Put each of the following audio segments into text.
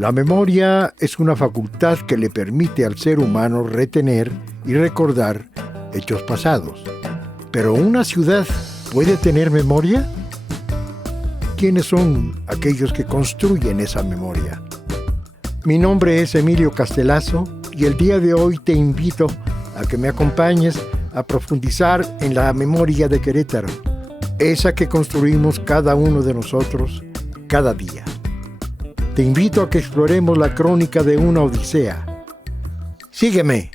La memoria es una facultad que le permite al ser humano retener y recordar hechos pasados. ¿Pero una ciudad puede tener memoria? ¿Quiénes son aquellos que construyen esa memoria? Mi nombre es Emilio Castelazo y el día de hoy te invito a que me acompañes a profundizar en la memoria de Querétaro, esa que construimos cada uno de nosotros cada día. Te invito a que exploremos la crónica de una odisea. Sígueme.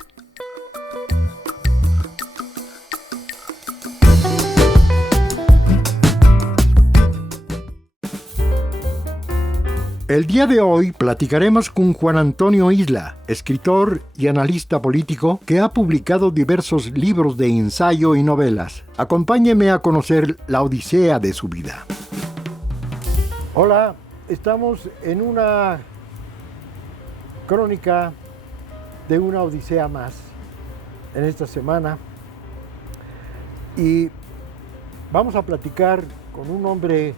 El día de hoy platicaremos con Juan Antonio Isla, escritor y analista político que ha publicado diversos libros de ensayo y novelas. Acompáñeme a conocer la odisea de su vida. Hola, estamos en una crónica de una odisea más en esta semana y vamos a platicar con un hombre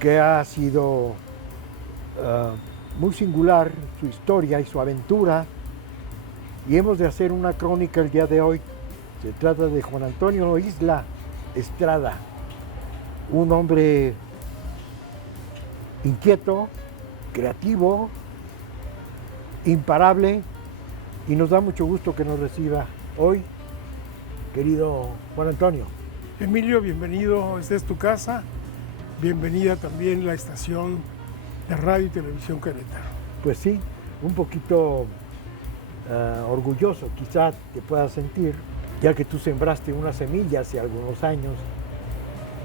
que ha sido muy singular, su historia y su aventura, y hemos de hacer una crónica el día de hoy. Se trata de Juan Antonio Isla Estrada, un hombre inquieto, creativo, imparable, y nos da mucho gusto que nos reciba hoy, querido Juan Antonio. Emilio, bienvenido, esta es tu casa, bienvenida también la estación de Radio y Televisión Querétaro. Pues sí, un poquito orgulloso quizá te puedas sentir, ya que tú sembraste una semilla hace algunos años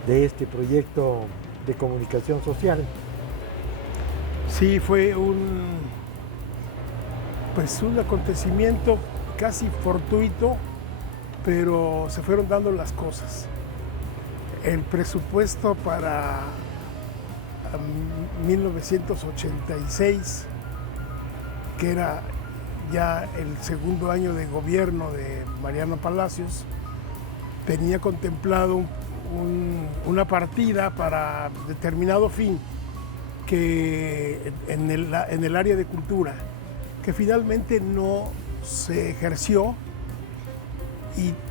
de este proyecto de comunicación social. Sí, fue un acontecimiento casi fortuito, pero se fueron dando las cosas. El presupuesto para 1986, que era ya el segundo año de gobierno de Mariano Palacios, tenía contemplado una partida para determinado fin que en el área de cultura, que finalmente no se ejerció,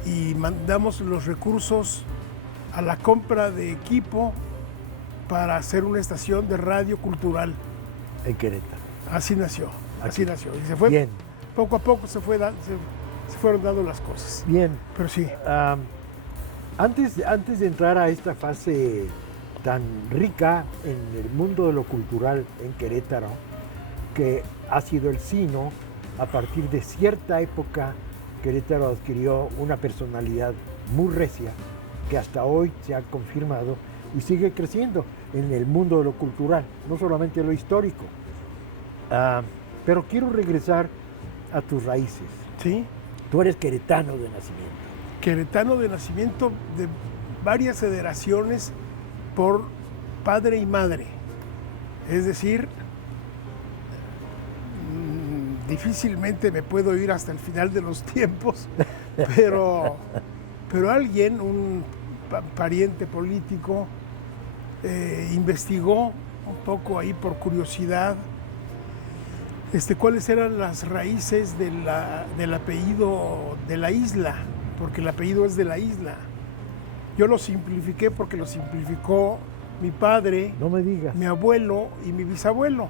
y mandamos los recursos a la compra de equipo para hacer una estación de radio cultural. En Querétaro. Así nació, así nació. Y se fue, bien. Poco a poco se fueron dando las cosas. Bien. Pero sí. Antes de entrar a esta fase tan rica en el mundo de lo cultural en Querétaro, que ha sido el sino, a partir de cierta época, Querétaro adquirió una personalidad muy recia, que hasta hoy se ha confirmado y sigue creciendo en el mundo de lo cultural, no solamente lo histórico. Pero quiero regresar a tus raíces. Sí. Tú eres queretano de nacimiento. Queretano de nacimiento, de varias federaciones por padre y madre. Es decir, difícilmente me puedo ir hasta el final de los tiempos, pero alguien, un pariente político, investigó un poco ahí por curiosidad cuáles eran las raíces del apellido de la isla, porque el apellido es de la isla. Yo lo simplifiqué porque lo simplificó mi padre, no me digas, mi abuelo y mi bisabuelo,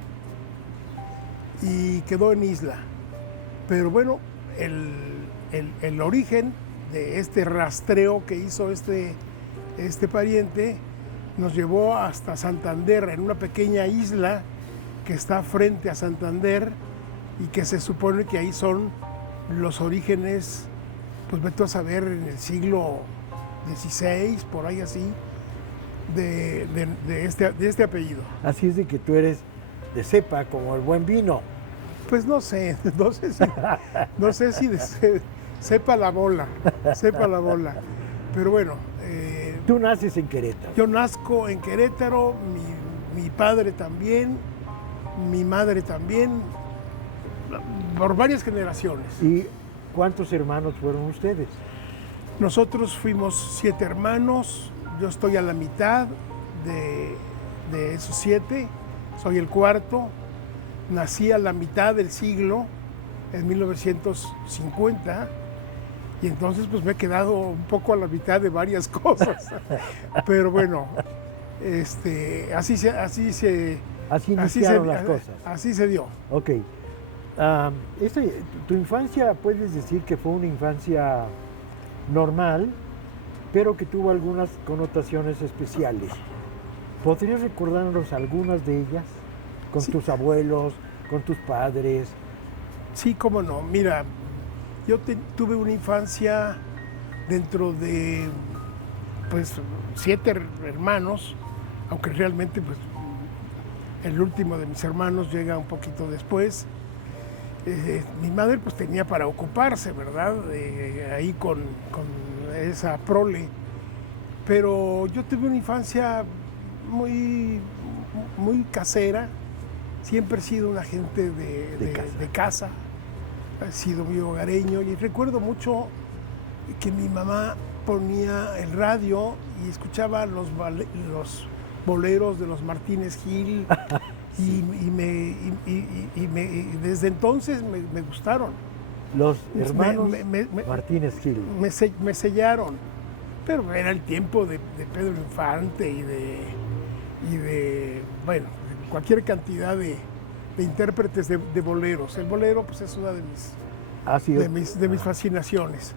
y quedó en Isla. Pero bueno, el origen de este rastreo que hizo este pariente nos llevó hasta Santander, en una pequeña isla que está frente a Santander y que se supone que ahí son los orígenes, pues vete a saber, en el siglo XVI, por ahí así, de este apellido. Así es de que tú eres de cepa como el buen vino. Pues no sé si sepa la bola, pero bueno. Tú naces en Querétaro. Yo nazco en Querétaro, mi padre también, mi madre también, por varias generaciones. ¿Y cuántos hermanos fueron ustedes? Nosotros fuimos 7 hermanos, yo estoy a la mitad de esos 7, soy el cuarto. nací a la mitad del siglo, en 1950, y entonces pues me he quedado un poco a la mitad de varias cosas. Pero bueno, así iniciaron las cosas. Así se dio. Ok. Tu infancia, puedes decir que fue una infancia normal, pero que tuvo algunas connotaciones especiales. ¿Podrías recordarnos algunas de ellas? ¿Con tus abuelos, con tus padres? Sí, cómo no. Mira, yo tuve una infancia dentro de, pues, 7 hermanos, aunque realmente, pues, el último de mis hermanos llega un poquito después. Mi madre, pues, tenía para ocuparse, ¿verdad? Ahí con esa prole. Pero yo tuve una infancia muy casera. Siempre he sido un agente de casa. He sido muy hogareño y recuerdo mucho que mi mamá ponía el radio y escuchaba los boleros de los Martínez Gil. Sí. y desde entonces me gustaron. Los hermanos Martínez Gil. Me sellaron. Pero era el tiempo de Pedro Infante y de bueno, cualquier cantidad de intérpretes de boleros. El bolero, pues, es una de mis fascinaciones.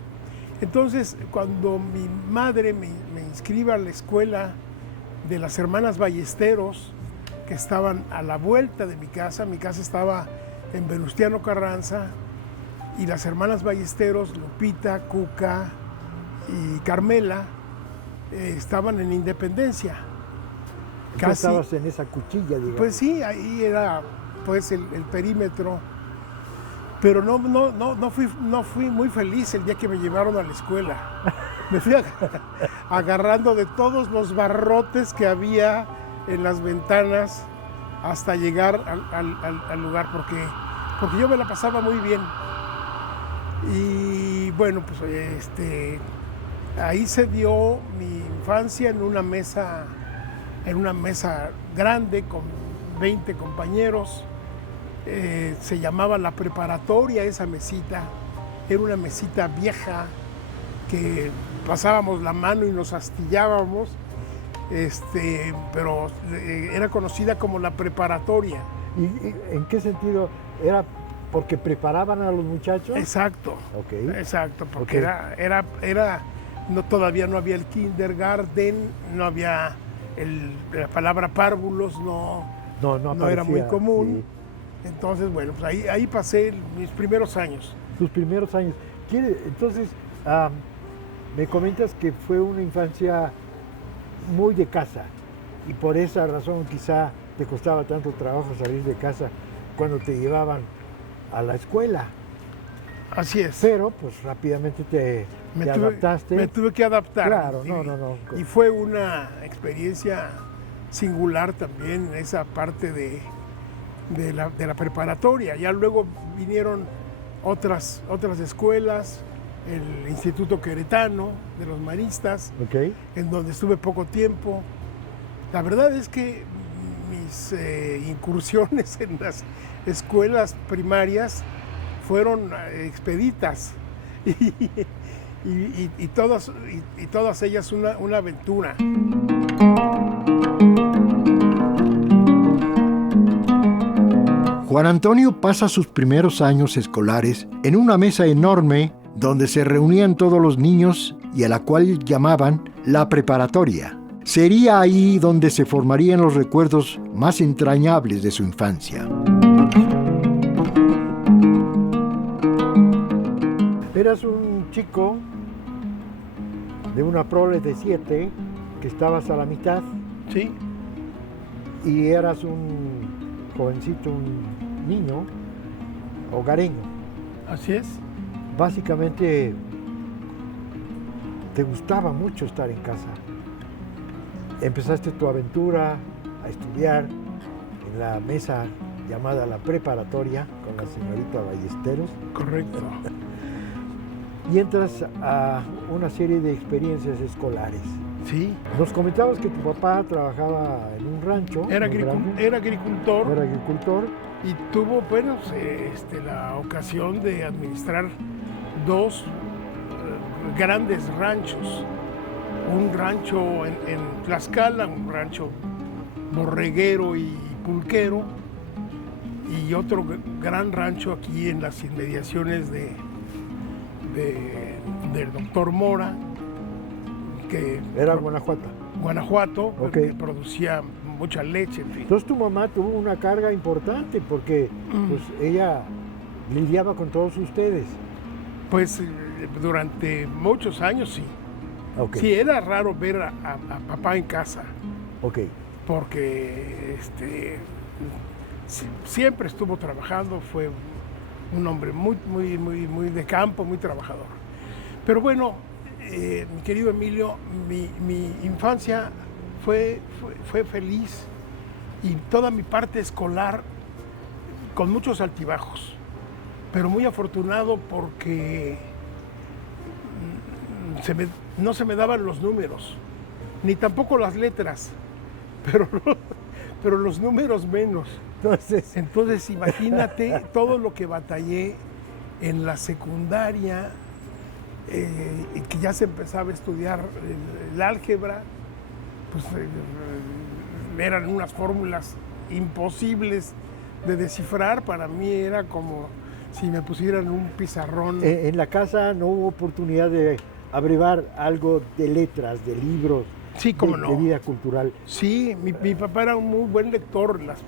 Entonces, cuando mi madre me inscribe a la escuela de las hermanas Ballesteros, que estaban a la vuelta de mi casa estaba en Venustiano Carranza, y las hermanas Ballesteros, Lupita, Cuca y Carmela, estaban en Independencia. ¿Tú estabas en esa cuchilla, digamos? Pues sí, ahí era, pues, el perímetro. Pero no fui muy feliz el día que me llevaron a la escuela. Me fui agarrando de todos los barrotes que había en las ventanas hasta llegar al lugar, porque yo me la pasaba muy bien. Y bueno, pues ahí se dio mi infancia en una mesa grande con 20 compañeros. Se llamaba La Preparatoria esa mesita. Era una mesita vieja que pasábamos la mano y nos astillábamos, pero era conocida como La Preparatoria. ¿Y en qué sentido? ¿Era porque preparaban a los muchachos? Exacto. Okay. Exacto, porque todavía no había el kindergarten, no había la palabra párvulos, no era muy común. Sí. Entonces, bueno, pues ahí pasé mis primeros años. Tus primeros años. Entonces, me comentas que fue una infancia muy de casa, y por esa razón quizá te costaba tanto trabajo salir de casa cuando te llevaban a la escuela. Así es. Pero pues rápidamente te adaptaste. Me tuve que adaptar. Claro, y fue una experiencia singular también, esa parte de la preparatoria. Ya luego vinieron otras escuelas, el Instituto Queretano de los Maristas, okay, en donde estuve poco tiempo. La verdad es que mis incursiones en las escuelas primarias fueron expeditas y todas ellas una aventura. Juan Antonio pasa sus primeros años escolares en una mesa enorme donde se reunían todos los niños y a la cual llamaban La Preparatoria. Sería ahí donde se formarían los recuerdos más entrañables de su infancia. Eras un chico de una prole de 7 que estabas a la mitad. Sí. Y eras un jovencito, un niño hogareño. Así es. Básicamente te gustaba mucho estar en casa. Empezaste tu aventura a estudiar en la mesa llamada La Preparatoria con la señorita Ballesteros. Correcto. Y entras a una serie de experiencias escolares. Sí. Nos comentabas que tu papá trabajaba en un rancho. Era agricultor. Era agricultor. y tuvo, bueno, la ocasión de administrar dos grandes ranchos. Un rancho en Tlaxcala, un rancho borreguero y pulquero, y otro gran rancho aquí en las inmediaciones del doctor Mora, que Era Guanajuato. Guanajuato, Ok. que producía mucha leche, en fin. Entonces tu mamá tuvo una carga importante porque pues, ella lidiaba con todos ustedes. Pues durante muchos años sí. Ok, Sí, era raro ver a papá en casa, ok. porque siempre estuvo trabajando, fue un hombre muy de campo, muy trabajador. Pero bueno, mi querido Emilio, mi infancia fue feliz, y toda mi parte escolar con muchos altibajos, pero muy afortunado porque no se me daban los números, ni tampoco las letras, pero los números menos. Entonces imagínate todo lo que batallé en la secundaria, que ya se empezaba a estudiar el álgebra, pues eran unas fórmulas imposibles de descifrar. Para mí era como si me pusieran un pizarrón. En la casa no hubo oportunidad de abrevar algo de letras, de libros, Sí, cómo de no. vida cultural. Sí, mi papá era un muy buen lector. Las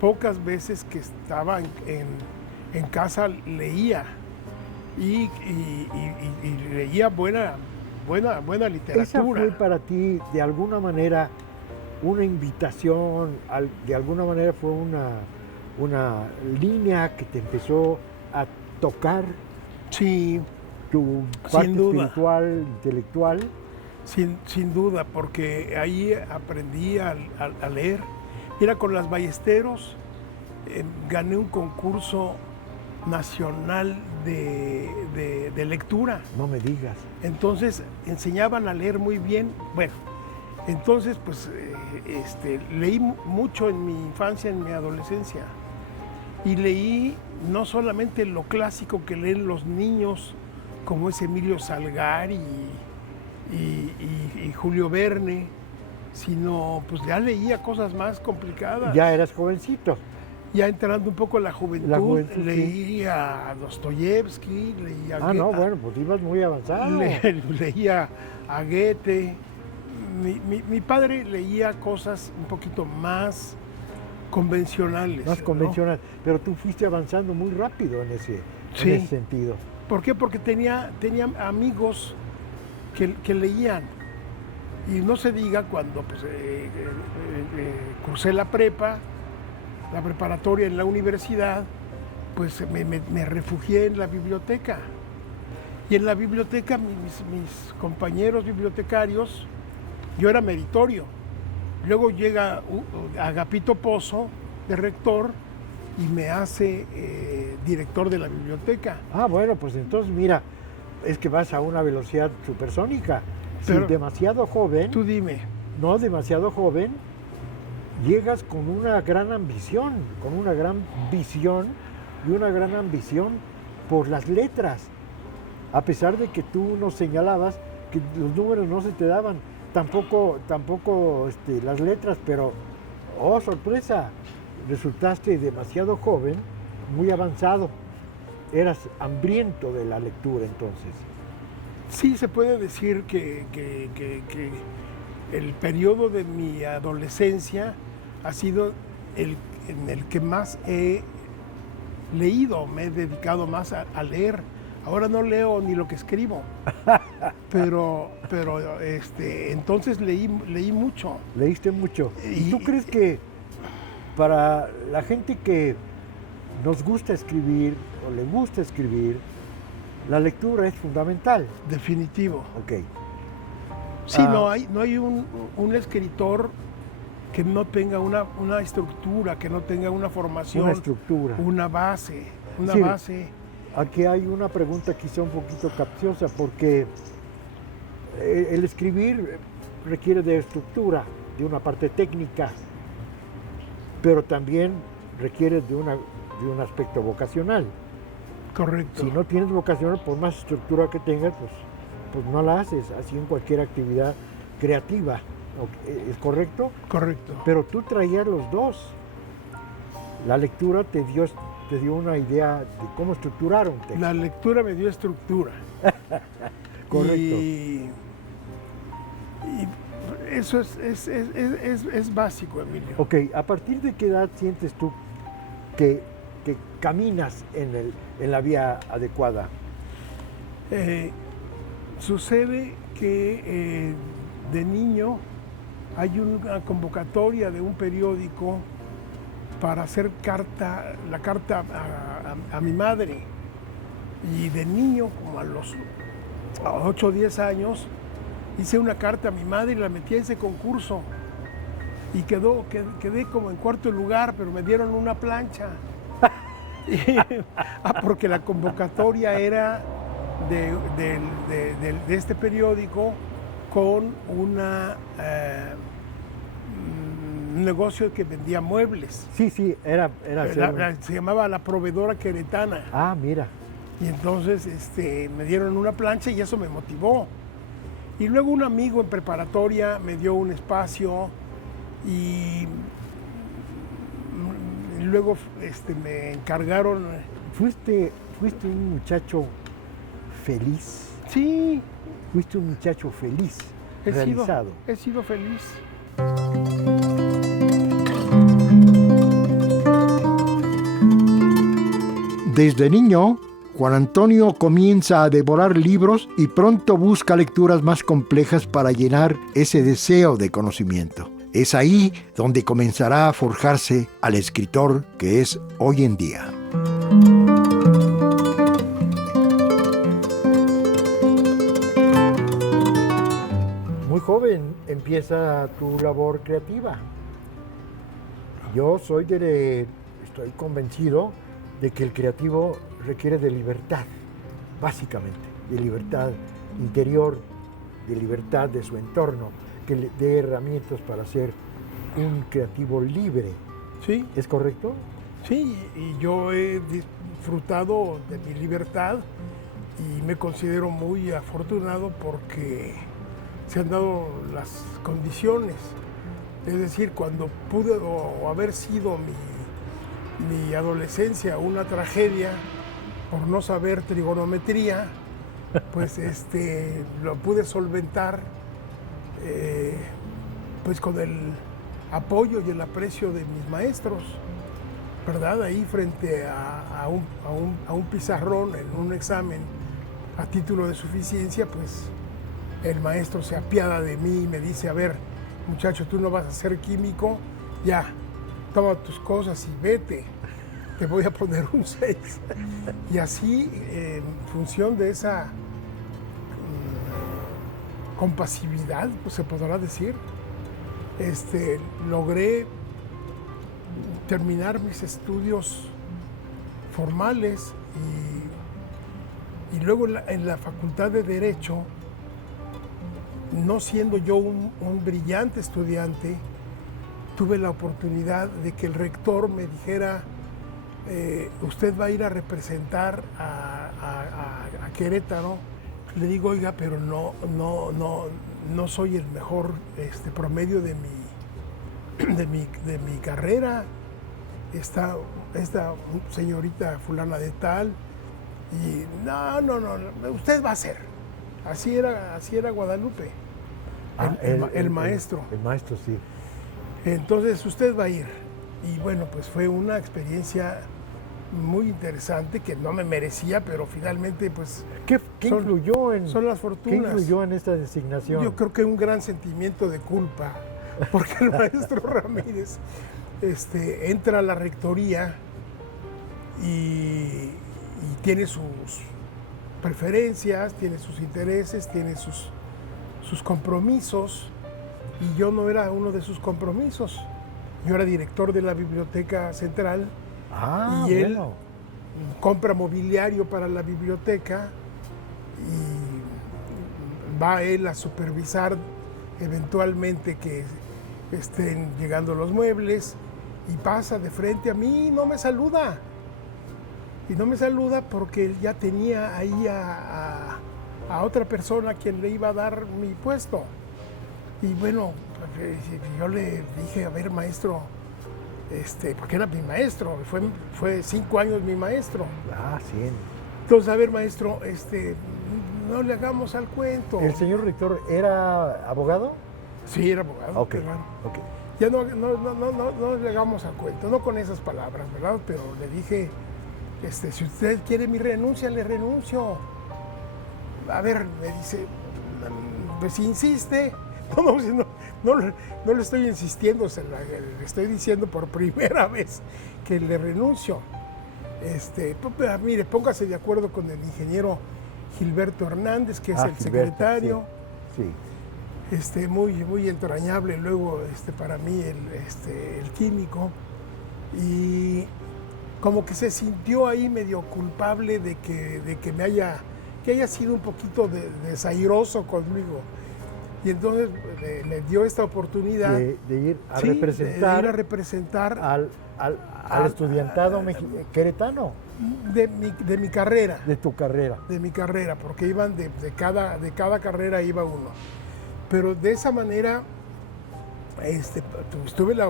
pocas veces que estaba en casa leía, y leía buena literatura. ¿Esa fue para ti de alguna manera una invitación, de alguna manera fue una línea que te empezó a tocar Sí, tu parte Sin duda. espiritual, intelectual? sin duda, porque ahí aprendí a leer. Mira, con las Ballesteros gané un concurso nacional de lectura. No me digas. Entonces enseñaban a leer muy bien. Bueno, entonces pues leí mucho en mi infancia, en mi adolescencia. Y leí no solamente lo clásico que leen los niños, como es Emilio Salgari y Julio Verne, sino pues ya leía cosas más complicadas. Ya eras jovencito. Ya entrando un poco en la juventud, Sí. leía a Dostoyevsky, leía a No, bueno, pues ibas muy avanzado. leía a Goethe. Mi padre leía cosas un poquito más convencionales. Más ¿no? convencional. Pero tú fuiste avanzando muy rápido en ese Sí. sentido. ¿Por qué? Porque tenía amigos que leían. Y no se diga cuando pues, cursé la preparatoria en la universidad, pues me refugié en la biblioteca. Y en la biblioteca mis compañeros bibliotecarios, yo era meritorio. Luego llega Agapito Pozo, de rector, y me hace director de la biblioteca. Bueno, pues entonces mira, es que vas a una velocidad supersónica. Si Pero- demasiado joven, Tú dime. no demasiado joven, llegas con una gran ambición, con una gran visión y una gran ambición por las letras. A pesar de que tú nos señalabas que los números no se te daban, tampoco las letras, pero, oh sorpresa, resultaste demasiado joven, muy avanzado. Eras hambriento de la lectura entonces. Sí, se puede decir que el periodo de mi adolescencia ha sido en el que más he leído, me he dedicado más a leer. Ahora no leo ni lo que escribo, pero entonces leí mucho. Leíste mucho. ¿Y Y- tú crees que para la gente que nos gusta escribir o le gusta escribir, la lectura es fundamental? Definitivo. Ok. Sí, Ah. no hay un escritor que no tenga una estructura, que no tenga una formación, Una estructura. una base, Sí. base. Aquí hay una pregunta quizá un poquito capciosa, porque el escribir requiere de estructura, de una parte técnica, pero también requiere de un aspecto vocacional. Correcto. Si no tienes vocacional, por más estructura que tengas, pues no la haces, así en cualquier actividad creativa. ¿Es correcto? Correcto. Pero tú traías los dos. La lectura te dio una idea de cómo estructurar un texto. La lectura me dio estructura. Correcto. Y eso es básico, Emilio. Ok, ¿a partir de qué edad sientes tú que caminas en la vía adecuada? Sucede que de niño hay una convocatoria de un periódico para hacer la carta a mi madre. Y de niño, como a los 8 o 10 años, hice una carta a mi madre y la metí a ese concurso. Y quedé como en cuarto lugar, pero me dieron una plancha. Porque la convocatoria era de este periódico con un negocio que vendía muebles. Sí, Se llamaba La Proveedora Queretana. Ah, mira. Y entonces me dieron una plancha y eso me motivó. Y luego un amigo en preparatoria me dio un espacio y luego me encargaron. ¿Fuiste un muchacho feliz? Sí. Fuiste un muchacho feliz, realizado. He sido feliz. Desde niño, Juan Antonio comienza a devorar libros y pronto busca lecturas más complejas para llenar ese deseo de conocimiento. Es ahí donde comenzará a forjarse al escritor que es hoy en día. Muy joven empieza tu labor creativa. Yo estoy convencido de que el creativo requiere de libertad, básicamente, de libertad interior, de libertad de su entorno, que le dé herramientas para ser un creativo libre. Sí. ¿Es correcto? Sí, y yo he disfrutado de mi libertad y me considero muy afortunado porque se han dado las condiciones. Es decir, cuando pudo haber sido mi adolescencia una tragedia por no saber trigonometría, pues lo pude solventar pues con el apoyo y el aprecio de mis maestros, ¿verdad? Ahí frente a un pizarrón en un examen a título de suficiencia, pues el maestro se apiada de mí y me dice: a ver, muchacho, tú no vas a ser químico, ya, toma tus cosas y vete, te voy a poner un 6. Y así, en función de esa compasividad, pues se podrá decir, logré terminar mis estudios formales y luego en la Facultad de Derecho, no siendo yo un brillante estudiante, tuve la oportunidad de que el rector me dijera: usted va a ir a representar a Querétaro. Le digo: oiga, pero no soy el mejor promedio de mi carrera. Esta señorita fulana de tal, y no, usted va a ser. Así era Guadalupe, el maestro. El maestro, sí. Entonces usted va a ir. Y bueno, pues fue una experiencia muy interesante que no me merecía, pero finalmente pues... ¿Qué influyó en, son las fortunas. ¿Qué influyó en esta designación? Yo creo que un gran sentimiento de culpa, porque el maestro Ramírez entra a la rectoría y tiene sus preferencias, tiene sus intereses, tiene sus compromisos, y yo no era uno de sus compromisos. Yo era director de la Biblioteca Central y él compra mobiliario para la biblioteca y va él a supervisar eventualmente que estén llegando los muebles, y pasa de frente a mí y no me saluda. Y no me saluda porque él ya tenía ahí a otra persona a quien le iba a dar mi puesto. Y bueno, yo le dije, a ver, maestro, porque era mi maestro, fue 5 años mi maestro. Ah, sí. Entonces, a ver, maestro, no le hagamos al cuento. ¿El señor rector era abogado? Sí, era abogado. Ok, Pero, ok. ya no le hagamos al cuento, no con esas palabras, ¿verdad? Pero le dije, si usted quiere mi renuncia, le renuncio. A ver, me dice, pues si insiste, no le estoy insistiendo, le estoy diciendo por primera vez que le renuncio. Pues, mire, póngase de acuerdo con el ingeniero Gilberto Hernández, que es el Gilberto, secretario. Sí. Muy, muy entrañable luego para mí el químico. Y como que se sintió ahí medio culpable de que haya sido un poquito desairoso conmigo. Y entonces me dio esta oportunidad de ir a representar al estudiantado queretano. De mi carrera. De tu carrera. De mi carrera, porque iban de cada carrera iba uno. Pero de esa manera tuve la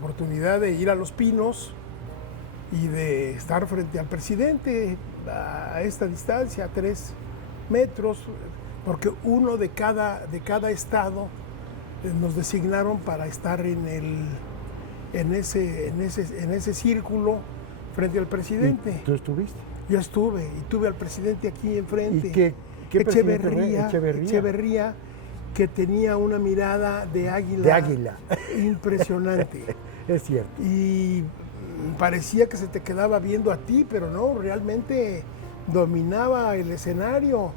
oportunidad de ir a Los Pinos y de estar frente al presidente a esta distancia, a 3 metros, porque uno de cada estado nos designaron para estar en ese círculo frente al presidente. ¿Y tú estuviste? Yo estuve y tuve al presidente aquí enfrente. ¿Y qué Echeverría, que tenía una mirada de águila. De águila. Impresionante. Es cierto. Y parecía que se te quedaba viendo a ti, pero no, realmente dominaba el escenario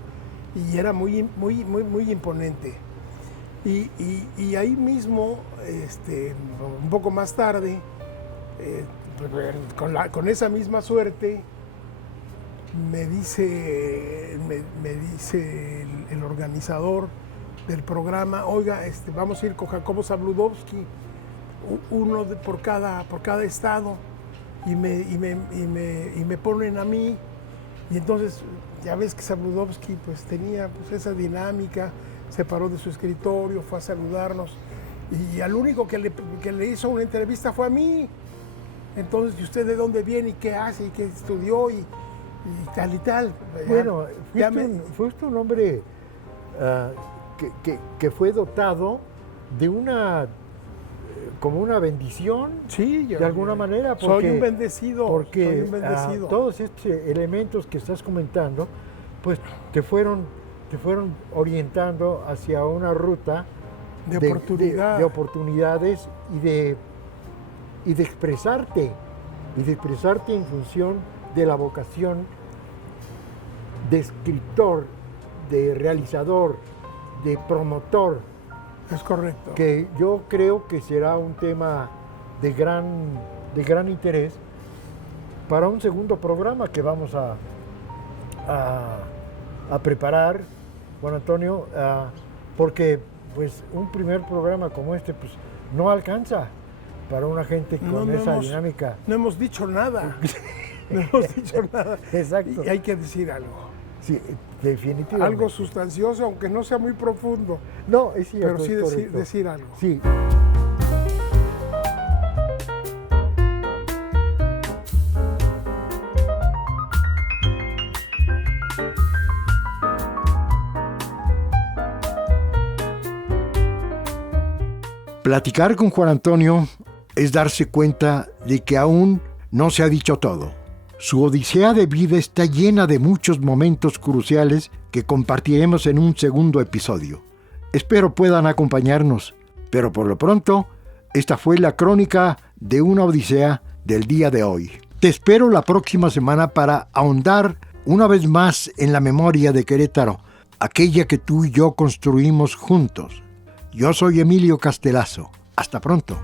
y era muy, muy, muy, muy imponente. Y ahí mismo, un poco más tarde, con esa misma suerte, me dice el organizador del programa, oiga, vamos a ir con Jacobo Zabludovsky, uno por cada estado, y me ponen a mí. Y entonces ya ves que Zabludovsky pues tenía esa dinámica, se paró de su escritorio, fue a saludarnos, y al único que le hizo una entrevista fue a mí. Entonces, ¿y usted de dónde viene y qué hace y qué estudió y tal y tal? Bueno, fuiste un hombre que fue dotado de como una bendición, sí, de alguna manera. Soy un bendecido. Porque todos estos elementos que estás comentando, pues te fueron orientando hacia una ruta de oportunidades y de expresarte en función de la vocación de escritor, de realizador, de promotor. Es correcto. Que yo creo que será un tema de gran interés para un segundo programa que vamos a preparar, Juan Antonio, porque pues un primer programa como este pues no alcanza para una gente con esa dinámica. No hemos dicho nada. No hemos dicho nada. Exacto. Y hay que decir algo. Sí, definitivamente. Algo sustancioso, aunque no sea muy profundo. No, es cierto. Pero sí decir algo. Sí. Platicar con Juan Antonio es darse cuenta de que aún no se ha dicho todo. Su odisea de vida está llena de muchos momentos cruciales que compartiremos en un segundo episodio. Espero puedan acompañarnos, pero por lo pronto, esta fue la crónica de una odisea del día de hoy. Te espero la próxima semana para ahondar una vez más en la memoria de Querétaro, aquella que tú y yo construimos juntos. Yo soy Emilio Castelazo. Hasta pronto.